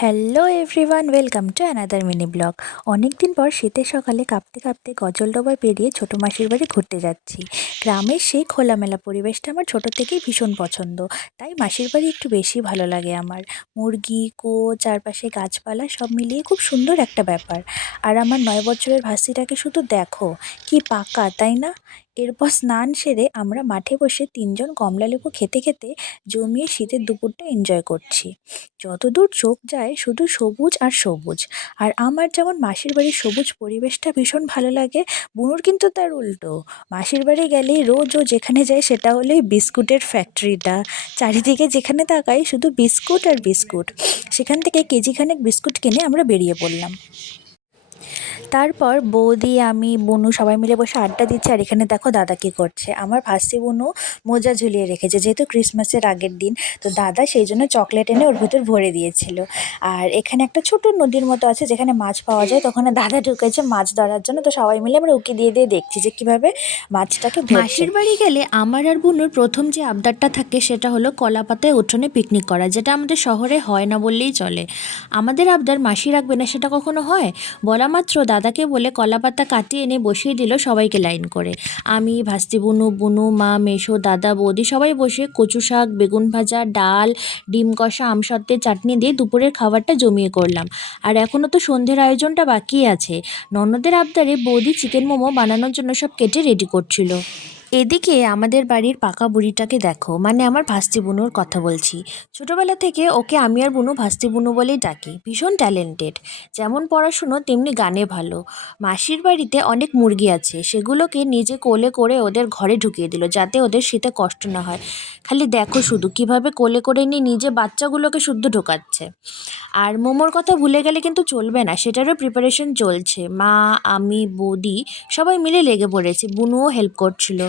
Hello everyone welcome to another mini blog অনেক দিন পর শীতের সকালে কাঁপতে কাঁপতে গজলডোবায় পেরিয়ে ছোটো মাসির বাড়ি ঘুরতে যাচ্ছি। গ্রামের সেই খোলামেলা পরিবেশটা আমার ছোটো থেকেই ভীষণ পছন্দ। তাই মাসির বাড়ি একটু বেশি ভালো লাগে আমার। মুরগি কুয়ো চারপাশে গাছপালা সব মিলিয়ে খুব সুন্দর একটা ব্যাপার। আর আমার নয় বছরের ভাসিটাকে শুধু দেখো, কি পাকা, তাই না? এরপর স্নান সেরে আমরা মাঠে বসে তিনজন কমলালেবু খেতে খেতে জমিয়ে শীতের দুপুরটা এনজয় করছি। যতদূর চোখ যায় শুধু সবুজ আর সবুজ। আর আমার যেমন মাসির বাড়ির সবুজ পরিবেশটা ভীষণ ভালো লাগে, বুনুর কিন্তু তার উল্টো। মাসির বাড়ি গেলেই রোজ ও যেখানে যায় সেটা হলো বিস্কুটের ফ্যাক্টরিটা। চারিদিকে যেখানে তাকাই শুধু বিস্কুট আর বিস্কুট। সেখান থেকে কেজিখানেক বিস্কুট কিনে আমরা বেরিয়ে পড়লাম। তারপর বৌদি, আমি, বুনু সবাই মিলে বসে আড্ডা দিচ্ছে, আর এখানে দেখো দাদা কী করছে। আমার ভাসি বনু মোজা ঝুলিয়ে রেখেছে, যেহেতু ক্রিসমাসের আগের দিন, তো দাদা সেই জন্য চকলেট এনে ওর ভিতর ভরে দিয়েছিল। আর এখানে একটা ছোট নদীর মতো আছে, যেখানে মাছ পাওয়া যায়, তখন দাদা ঢুকেছে মাছ ধরার জন্য, তো সবাই মিলে আমরা উকি দিয়ে দিয়ে দেখছি যে কীভাবে মাছটাকে। মাসির বাড়ি গেলে আমার আর বুনুর প্রথম যে আবদারটা থাকে, সেটা হলো কলা পাতায় উঠোনে পিকনিক করা, যেটা আমাদের শহরে হয় না বললেই চলে। আমাদের আবদার মাসি রাখবে না, সেটা কখনো হয়? বলা মাত্র দাদাকে বলে কলা পাতা কাটিয়ে এনে বসিয়ে দিল সবাইকে লাইন করে। আমি ভাস্তি বুনু বুনু মা, মেশো, দাদা, বৌদি সবাই বসে কচু শাক, বেগুন ভাজা, ডাল, ডিম কষা আমসত্ত্বের চাটনি দিয়ে দুপুরের খাবারটা জমিয়ে করলাম। আর এখনও তো সন্ধ্যের আয়োজনটা বাকি আছে। ননদের আবদারে বৌদি চিকেন মোমো বানানোর জন্য সব কেটে রেডি করছিল। এদিকে আমাদের বাড়ির পাকা বুড়িটাকে দেখো। মানে আমার ভাস্তি বুনুর কথা বলছি। ছোটবেলা থেকে ওকে আমি আর বুনু ভাস্তি বুনু বলেই ডাকি। ভীষণ ট্যালেন্টেড। যেমন পড়াশুনো, তেমনি গানে ভালো। মাসির বাড়িতে অনেক মুরগি আছে। সেগুলোকে নিজে কোলে করে ওদের ঘরে ঢুকিয়ে দিল, যাতে ওদের শীতে কষ্ট না হয়। খালি দেখো শুধু, কীভাবে কোলে করে নিয়ে নিজে বাচ্চাগুলোকে শুদ্ধ ঢোকাচ্ছে। আর মোমোর কথা ভুলে গেলে কিন্তু চলবে না, সেটারও প্রিপারেশন চলছে। মা, আমি, বৌদি সবাই মিলে লেগে পড়েছে। বুনুও হেল্প করছিল।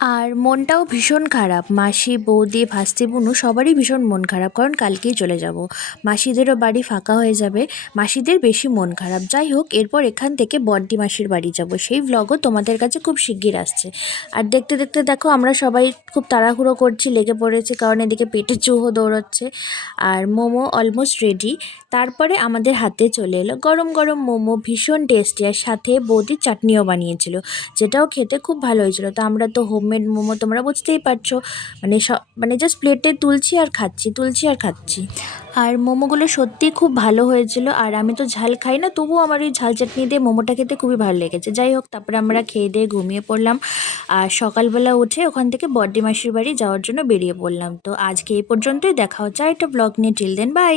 আর মনটাও ভীষণ খারাপ। মাসি, বৌদি, ভাস্তি, বুনু সবারই ভীষণ মন খারাপ, কারণ কালকেই চলে যাব। মাসিদেরও বাড়ি ফাঁকা হয়ে যাবে। মাসিদের বেশি মন খারাপ। যাই হোক, এরপর এখান থেকে বড্ডি মাসির বাড়ি যাব। সেই ভ্লগও তোমাদের কাছে খুব শিগগির আসছে। আর দেখতে দেখতে দেখো, আমরা সবাই খুব তাড়াহুড়ো করছি, লেগে পড়েছে, কারণ এদিকে পেটের চুহো দৌড়চ্ছে। আর মোমো অলমোস্ট রেডি তারপরে আমাদের হাতে চলে এলো গরম গরম মোমো, ভীষণ টেস্টি আর সাথে বৌদি চাটনিও বানিয়েছিল, যেটাও খেতে খুব ভালো হয়েছিল। তো আমরা তো হোমমেড মোমো তোমরা বুঝতেই পারছ। মানে সব মানে জাস্ট প্লেটে তুলছি আর খাচ্ছি, তুলছি আর খাচ্ছি। আর মোমোগুলো সত্যিই খুব ভালো হয়েছিল আর আমি তো ঝাল খাই না, তবুও আমার ওই ঝাল চাটনি দিয়ে মোমোটা খেতে খুবই ভালো লেগেছে। যাই হোক, তারপরে আমরা খেয়ে দিয়ে ঘুমিয়ে পড়লাম। আর সকালবেলা উঠে ওখান থেকে বড্ডি মাসির বাড়ি যাওয়ার জন্য বেরিয়ে পড়লাম। তো আজকে এই পর্যন্তই, দেখা হচ্ছে আর একটা ব্লগ নিয়ে। Till then by